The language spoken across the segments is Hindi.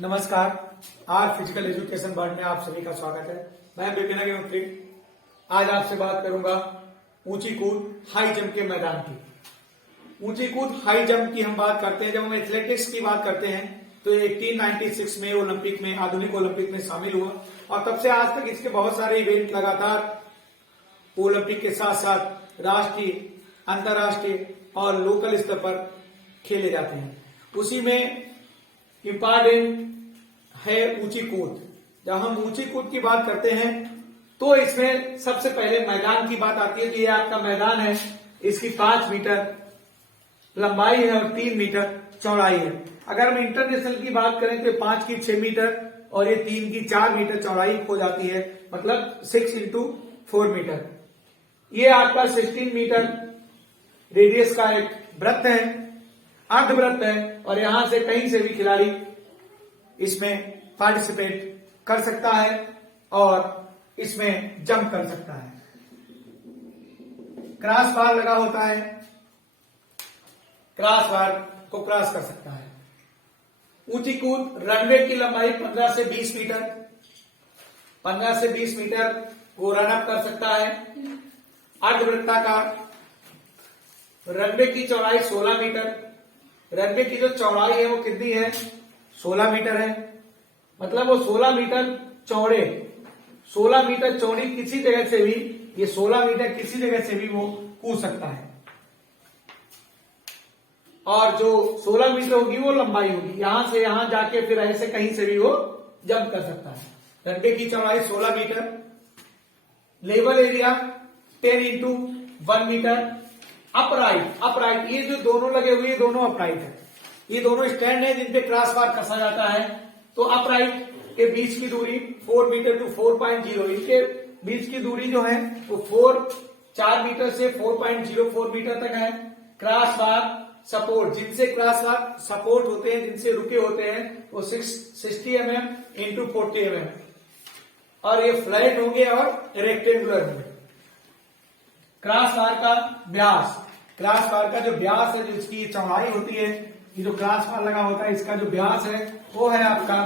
नमस्कार। आज फिजिकल एजुकेशन वर्ल्ड में आप सभी का स्वागत है। मैं विपिन अग्निहोत्री। आज आपसे बात करूंगा ऊंची कूद हाई जंप के मैदान की। ऊंची कूद हाई जंप की हम बात करते हैं, जब हम एथलेटिक्स की बात करते हैं तो 1896 में ओलंपिक में, आधुनिक ओलंपिक में शामिल हुआ और तब से आज तक इसके बहुत सारे इवेंट लगातार ओलंपिक के साथ साथ राष्ट्रीय, अंतर्राष्ट्रीय और लोकल स्तर पर खेले जाते हैं। उसी में इम्पॉर्टेंट है ऊंची कूद। जब हम ऊंची कूद की बात करते हैं तो इसमें सबसे पहले मैदान की बात आती है। तो ये आपका मैदान है, इसकी 5 मीटर लंबाई है और 3 मीटर चौड़ाई है। अगर हम इंटरनेशनल की बात करें तो 5 की 6 मीटर और ये 3 की 4 मीटर चौड़ाई हो जाती है, मतलब 6 इंटू 4 मीटर। ये आपका 16 मीटर रेडियस का एक वृत्त है, अर्धवृत्त है, और यहां से कहीं से भी खिलाड़ी इसमें पार्टिसिपेट कर सकता है और इसमें जंप कर सकता है। क्रॉस बार लगा होता है, क्रॉस बार को क्रॉस कर सकता है। ऊंची कूद रनवे की लंबाई 15 से 20 मीटर, 15 से 20 मीटर को रन अप कर सकता है। अर्धवृत्ताकार रनवे की चौड़ाई 16 मीटर। रनवे की जो चौड़ाई है वो कितनी है? 16 मीटर है, मतलब वो 16 मीटर चौड़े, 16 मीटर चौड़ी किसी जगह से भी, ये 16 मीटर किसी जगह से भी वो कूद सकता है। और जो 16 मीटर होगी वो लंबाई होगी, यहां से यहां जाके फिर ऐसे कहीं से भी वो जंप कर सकता है। रनवे की चौड़ाई 16 metre. Level area 10 into 1 metre. Upright ये जो दोनों लगे हुए, ये दोनों अपराइट है, ये दोनों स्टैंड है जिन पे क्रॉस बार कसा जाता है। तो अपराइट के बीच की दूरी 4 मीटर टू 4.0, इनके बीच की दूरी जो है वो 4 मीटर से 4.04 मीटर तक है। क्रॉस बार सपोर्ट, जिनसे क्रॉस बार सपोर्ट होते हैं, जिनसे रुके होते हैं, वो 60 mm इंटू 40 mm, और ये फ्लैट होंगे और रेक्टेंगुलर होंगे। क्रॉस बार का व्यास, क्रॉस बार का जो व्यास है, जो इसकी चौड़ाई होती है, ये जो क्रॉस बार लगा होता है इसका जो व्यास है वो है आपका,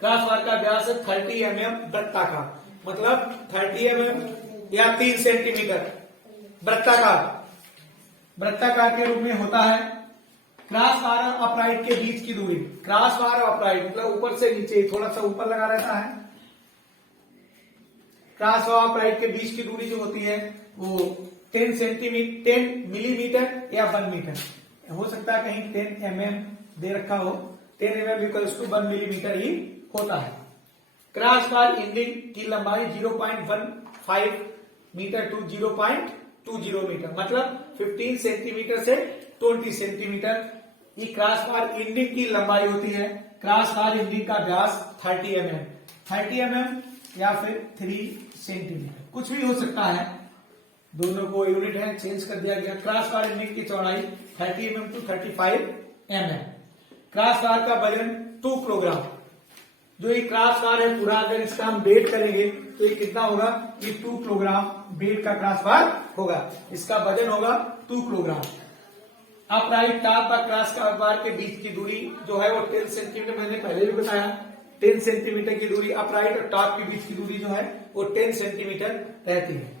क्रॉस बार का व्यास है 30 mm वृत्ताकार, मतलब 30 mm या 3 सेंटीमीटर वृत्ताकार के रूप में होता है। क्रॉस बार और अपराइट के बीच की दूरी, क्रॉस बार और अपराइट मतलब ऊपर से नीचे थोड़ा सा ऊपर लगा रहता है। क्रॉस और अपराइट के बीच की दूरी जो होती है वो 10 मिलीमीटर या 1 मीटर हो सकता है, कहीं 10 mm दे रखा हो, 10 mm इक्वल्स टू 1 मिलीमीटर ही होता है। क्रॉस बार एंडिंग की लंबाई 0.15 मीटर टू 0.20 मीटर, मतलब 15 सेंटीमीटर से 20 सेंटीमीटर ये क्रॉस बार एंडिंग की लंबाई होती है। क्रॉस बार एंडिंग का व्यास 30 mm या फिर 3 सेंटीमीटर, कुछ भी हो सकता है, दोनों को यूनिट है, चेंज कर दिया गया। क्रॉस बार एंडिंग की चौड़ाई 30 mm to 35 mm। Cross bar का वजन 2 किलोग्राम। जो ये क्रॉस बार है पूरा, अगर इसका हम वेट करेंगे तो ये कितना होगा? ये 2 किलोग्राम वेट का क्रॉस बार होगा, इसका वजन होगा 2 किलोग्राम। अपराइट टॉप और क्रॉस बार के बीच की दूरी जो है वो 10 सेंटीमीटर, मैंने पहले भी बताया 10 सेंटीमीटर की दूरी अपराइट और टॉप के बीच की दूरी जो है वो 10 सेंटीमीटर रहती है।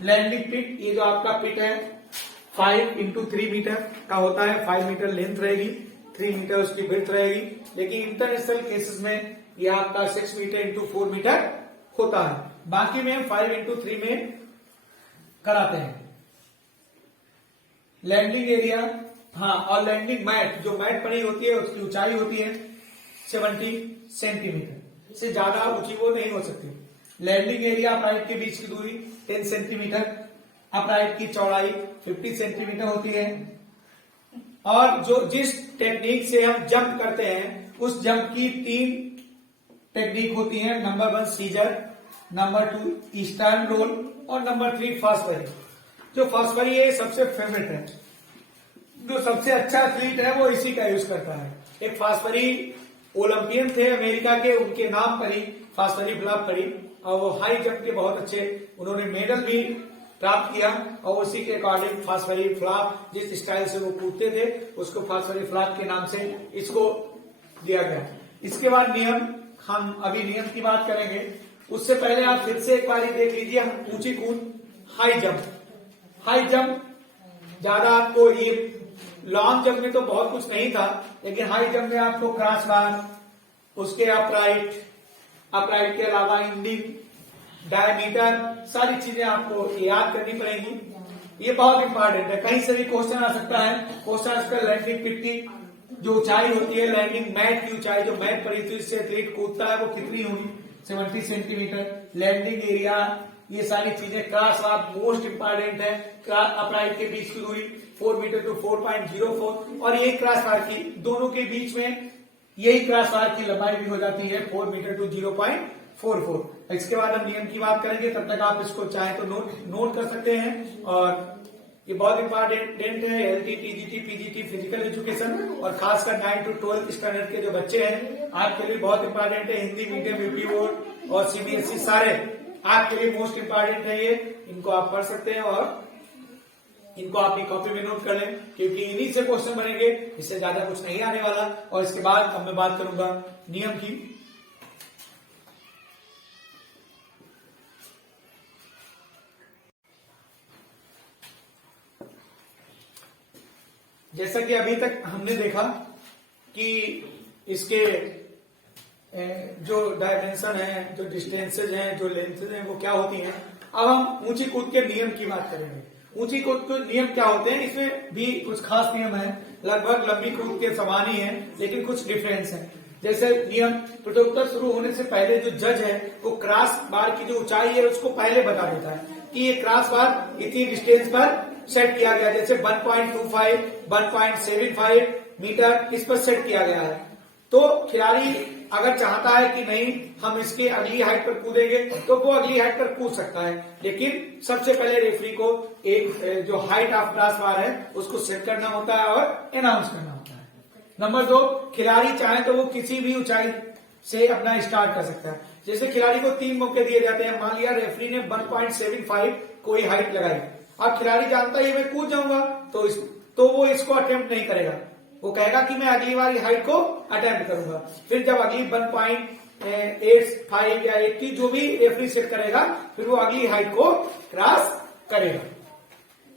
लैंडिंग पिट, ये जो आपका पिट है 5 इंटू 3 मीटर का होता है, 5 मीटर लेंथ रहेगी, 3 मीटर उसकी विड्थ रहेगी। लेकिन इंटरनेशनल केसेस में ये आपका 6 मीटर इंटू 4 मीटर होता है। बाकी में 5 इंटू 3 में कराते हैं। लैंडिंग एरिया, हाँ, और लैंडिंग मैट, जो मैट पड़ी होती है उसकी ऊंचाई होती है 70 सेंटीमीटर, से ज्यादा ऊंची वो नहीं हो सकती। लैंडिंग एरिया अपराइट के बीच की दूरी 10 सेंटीमीटर, अपराइट की चौड़ाई 50 सेंटीमीटर होती है। और जो जिस टेक्निक से हम जंप करते हैं उस जंप की 3 टेक्निक होती है। Number 1 scissor, number 2 western roll और नंबर 3 फास्टवरी। जो फास्टवरी है सबसे फेवरेट है, जो सबसे अच्छा एथलीट है वो इसी का यूज करता है। एक फास्टवरी ओलंपियन थे अमेरिका के, उनके नाम पर ही फास्टवरी ब्लॉक पड़ी, और वो हाई जंप के बहुत अच्छे, उन्होंने मेडल भी प्राप्त किया और उसी के अकॉर्डिंग फास्फेरिक फ्लाप, जिस स्टाइल से वो कूदते थे उसको फास्फेरिक फ्लाप के नाम से इसको दिया गया। इसके बाद नियम, हम अभी नियम की बात करेंगे। उससे पहले आप फिर से एक बार देख लीजिए, ऊंची कूद, हाई जंप। हाई जंप ज्यादा आपको ये लॉन्ग जंप में तो बहुत कुछ नहीं था, लेकिन हाई जंप में आपको क्रॉस बार, उसके अपराइट, अपराइट के अलावा इंडिंग, डायमीटर, सारी चीजें आपको याद करनी पड़ेगी। ये बहुत इंपॉर्टेंट है, कहीं से भी क्वेश्चन आ सकता है। क्वेश्चन आ सकता है लैंडिंग पिट्टी, जो ऊंचाई होती है, लैंडिंग मैट की ऊंचाई, जो मैट पर इससे एथलीट कूदता है वो कितनी होगी, 70 सेंटीमीटर। लैंडिंग एरिया, ये सारी चीजें। क्रॉस बार मोस्ट इंपॉर्टेंट है, अपराइट के बीच की दूरी 4 मीटर टू 4.04, और ये क्रॉस बार की, दोनों के बीच में यही क्रॉस बार की लंबाई भी हो जाती है 4 मीटर टू 0.44। इसके बाद हम नियम की बात करेंगे, तब तक आप इसको चाहे तो नोट कर सकते हैं। और ये बहुत इंपॉर्टेंट है, LT, TGT, PGT, physical education, और खासकर 9 टू 12 स्टैंडर्ड के जो बच्चे हैं आपके लिए बहुत इंपॉर्टेंट है। हिंदी मीडियम, यूपी बोर्ड और सीबीएसई सारे आपके लिए मोस्ट इंपॉर्टेंट है ये। इनको आप पढ़ सकते हैं और इनको अपनी कॉपी में नोट कर लें, क्योंकि इन्हीं से क्वेश्चन बनेंगे, इससे ज्यादा कुछ नहीं आने वाला। और इसके बाद अब मैं बात करूंगा नियम की। जैसा कि अभी तक हमने देखा कि इसके जो डायमेंशन है, जो डिस्टेंसेज हैं, जो लेंथेज हैं, वो क्या होती हैं। अब हम ऊंची कूद के नियम की बात करेंगे। ऊंची कूद के नियम क्या होते हैं, इसमें भी कुछ खास नियम है, लगभग लंबी कूद के समान ही है, लेकिन कुछ डिफरेंस है। जैसे नियम, प्रतियोगिता शुरू होने से पहले जो जज है वो क्रॉस बार की जो ऊंचाई है उसको पहले बता देता है कि ये क्रॉस बार इतनी डिस्टेंस पर सेट किया गया, जैसे 1.25, 1.75 मीटर इस पर सेट किया गया है। तो खिलाड़ी अगर चाहता है कि नहीं हम इसके अगली हाइट पर कूदेंगे तो वो अगली हाइट पर कूद सकता है, लेकिन सबसे पहले रेफरी को एक जो हाइट ऑफ क्रॉस बार है उसको सेट करना होता है और अनाउंस करना होता है। नंबर 2, खिलाड़ी चाहे तो वो किसी भी ऊंचाई से अपना स्टार्ट कर सकता है। जैसे खिलाड़ी को 3 मौके दिए जाते हैं, मान लिया रेफरी ने 1.75 कोई हाइट लगाई, अब खिलाड़ी जानता है मैं कूद जाऊंगा तो वो इसको अटेम्प्ट नहीं करेगा, वो कहेगा कि मैं अगली बार हाइट को अटेम्प्ट करूंगा। फिर जब अगली 1.85 या 80 जो भी रेफरी सेट करेगा, फिर वो अगली हाइट को क्रॉस करेगा।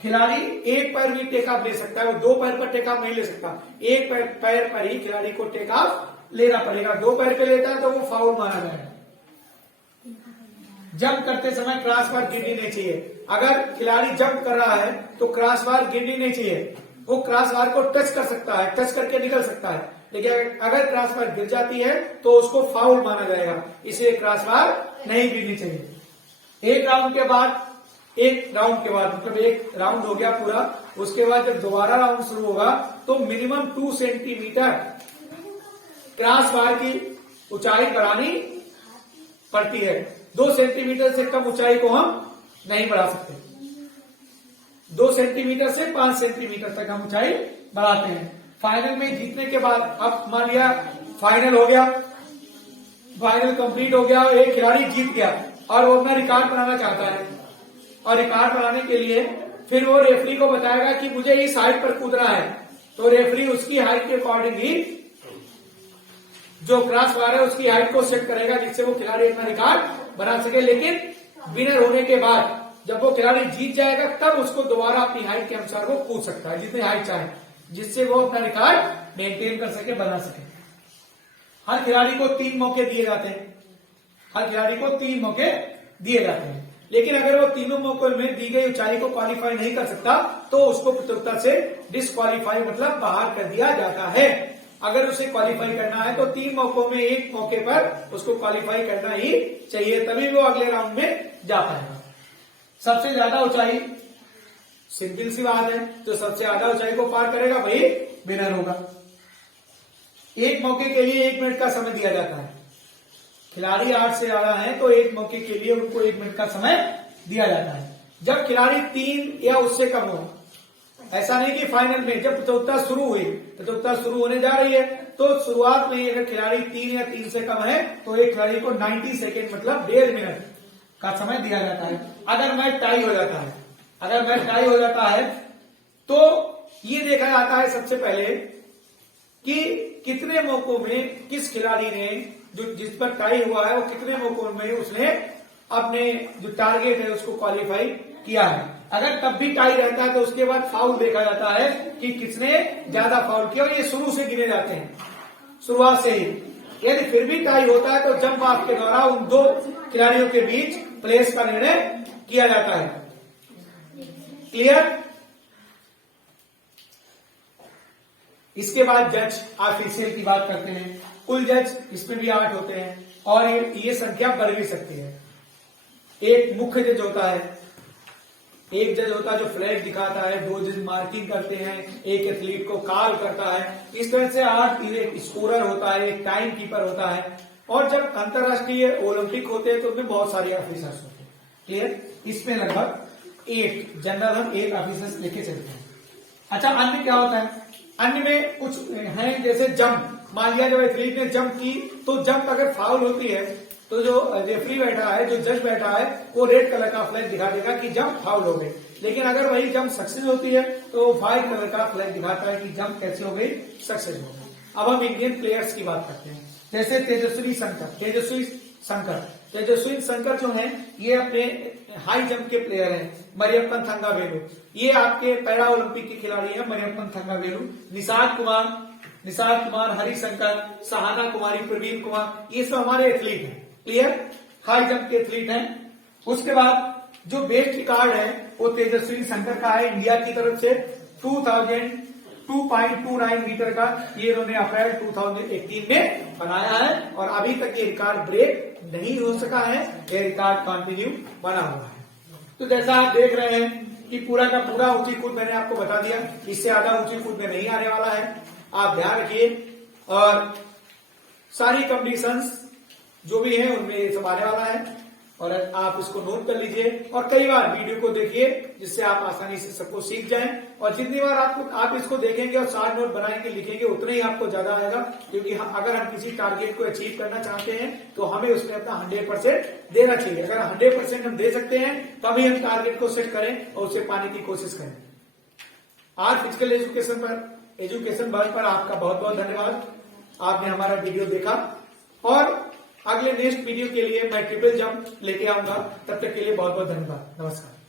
खिलाड़ी एक पैर भी टेक ऑफ ले सकता है, वो 2 पैर पर टेक ऑफ नहीं ले सकता, एक पैर पर ही खिलाड़ी को टेक ऑफ लेना पड़ेगा। 2 पैर पे लेता है तो वो फाउल माना जाएगा। जंप करते समय क्रॉस बार गिरनी नहीं चाहिए। अगर खिलाड़ी जंप कर रहा है तो क्रॉस बार गिरनी नहीं चाहिए, वो क्रॉस बार को टच कर सकता है, टच करके निकल सकता है, लेकिन अगर क्रॉस बार गिर जाती है तो उसको फाउल माना जाएगा, इसलिए क्रॉस बार नहीं गिरनी चाहिए। एक राउंड के बाद मतलब एक राउंड हो गया पूरा, उसके बाद जब दोबारा राउंड शुरू होगा तो मिनिमम 2 सेंटीमीटर क्रॉस बार की ऊंचाई बढ़ानी पड़ती है। 2 सेंटीमीटर से कम ऊंचाई को हम नहीं बढ़ा सकते। 2 सेंटीमीटर से 5 सेंटीमीटर तक हम ऊंचाई बढ़ाते हैं। फाइनल में जीतने के बाद, अब मान लिया फाइनल हो गया, फाइनल कंप्लीट हो गया, एक खिलाड़ी जीत गया और वो अपना रिकॉर्ड बनाना चाहता है, और रिकॉर्ड बनाने के लिए फिर वो रेफरी को बताएगा कि मुझे इस हाइट पर कूदना है, तो रेफरी उसकी हाइट के अकॉर्डिंग ही जो क्रॉस बार है उसकी हाइट को सेट करेगा, जिससे वो खिलाड़ी अपना रिकॉर्ड बना सके। लेकिन विनर होने के बाद जब वो खिलाड़ी जीत जाएगा तब उसको दोबारा अपनी हाइट के अनुसार वो कूद सकता है, जितनी हाइट चाहे, जिससे वो अपना रिकॉर्ड मेंटेन कर सके, बना सके। हर खिलाड़ी को 3 मौके दिए जाते हैं, हर खिलाड़ी को 3 मौके दिए जाते हैं, लेकिन अगर वो तीनों मौकों में दी गई ऊंचाई को क्वालिफाई नहीं कर सकता तो उसको प्रतियोगिता से डिस्क्वालीफाई मतलब बाहर कर दिया जाता है। अगर उसे क्वालिफाई करना है तो 3 मौकों में एक मौके पर उसको क्वालिफाई करना ही चाहिए, तभी वो अगले राउंड में जा पाएगा। सबसे ज्यादा ऊंचाई, सिंपल सी बात है, जो सबसे ज्यादा ऊंचाई को पार करेगा वही विनर होगा। एक मौके के लिए 1 मिनट का समय दिया जाता है। खिलाड़ी 8 से ज्यादा है तो एक मौके के लिए उनको 1 मिनट का समय दिया जाता है। जब खिलाड़ी 3 या उससे कम हो, ऐसा नहीं कि फाइनल में जब प्रतियोगिता शुरू हुई, प्रतियोगिता शुरू होने जा रही है तो शुरुआत में अगर खिलाड़ी 3 या 3 से कम है तो एक खिलाड़ी को 90 सेकेंड मतलब 1.5 मिनट का समय दिया जाता है। अगर मैच टाई हो जाता है, अगर मैच टाई हो जाता है तो ये देखा जाता है सबसे पहले कि कितने मौकों में किस खिलाड़ी ने जो जिस पर टाई हुआ है वो कितने मौकों में उसने अपने जो टारगेट है उसको क्वालिफाई किया है। अगर तब भी टाई रहता है तो उसके बाद फाउल देखा जाता है कि किसने ज्यादा फाउल किया, और ये शुरू से गिने जाते हैं, शुरुआत से ही। यदि फिर भी टाई होता है तो जंप ऑफ के द्वारा उन दो खिलाड़ियों के बीच प्लेस का निर्णय किया जाता है। क्लियर? इसके बाद जज ऑफिशियल की बात करते हैं। कुल जज इसमें भी 8 होते हैं और ये संख्या बढ़ भी सकती है। एक मुख्य जज होता है, एक जज होता है जो फ्लैग दिखाता है, 2 जज मार्किंग करते हैं, एक एथलीट को कॉल करता है। इस तरह से 8, एक स्कोरर होता है, एक टाइम कीपर होता है। और जब अंतरराष्ट्रीय ओलंपिक होते हैं तो उसमें बहुत सारे ऑफिसर्स होते हैं। क्लियर? इसमें लगभग 8 जनरल हम 8 ऑफिसर्स लेके चलते हैं। अच्छा, अन्य क्या होता है? अन्य में कुछ है जैसे जंप। मान लिया जब एथलीट ने जंप की तो जंप अगर फाउल होती है तो जो रेफरी बैठा है, जो जज बैठा है, वो रेड कलर का फ्लैग दिखा देगा कि जंप फाउल हो गई। लेकिन अगर वही जंप सक्सेस होती है तो वो व्हाइट कलर का फ्लैग दिखाता है कि जंप कैसे हो गई, सक्सेस हो गई। अब हम इंडियन प्लेयर्स की बात करते हैं, जैसे तेजस्वी शंकर जो है ये अपने हाई जंप के प्लेयर हैं। मरियप्पन थंगावेलु, ये आपके पैरा ओलंपिक के खिलाड़ी हैं। मरियप्पन थंगावेलु, निषाद कुमार, हरिशंकर, सहाना कुमारी, प्रवीण कुमार, ये सब हमारे एथलीट हैं। क्लियर? हाई जंप के एथलीट हैं। उसके बाद जो बेस्ट रिकॉर्ड है वो तेजस्वी शंकर का है इंडिया की तरफ से, 2.29 मीटर का। ये इन्होंने अप्रैल 2018 में बनाया है और अभी तक ये रिकॉर्ड ब्रेक नहीं हो सका है, ये रिकॉर्ड कंटिन्यू बना हुआ है। तो जैसा आप देख रहे हैं कि पूरा का पूरा ऊंची कूद मैंने आपको बता दिया, इससे ज्यादा ऊंची कूद में नहीं आने वाला है, आप ध्यान रखिए। और सारी कंडीशंस जो भी है उनमें ये सब आने वाला है और आप इसको नोट कर लीजिए और कई बार वीडियो को देखिए जिससे आप आसानी से सबको सीख जाएं। और जितनी बार आप इसको देखेंगे और शार्ट नोट बनाएंगे, लिखेंगे, उतना ही आपको ज्यादा आएगा। क्योंकि अगर हम किसी टारगेट को अचीव करना चाहते हैं तो हमें उसमें अपना 100% देना चाहिए। अगर 100% हम दे सकते हैं तभी हम टारगेट को सेट करें और उसे पाने की कोशिश करें। आज फिजिकल एजुकेशन वर्ग पर आपका बहुत बहुत धन्यवाद। आपने हमारा वीडियो देखा और अगले नेक्स्ट वीडियो के लिए मैं ट्रिपल जंप लेके आऊंगा। तब तक के लिए बहुत बहुत धन्यवाद। नमस्कार।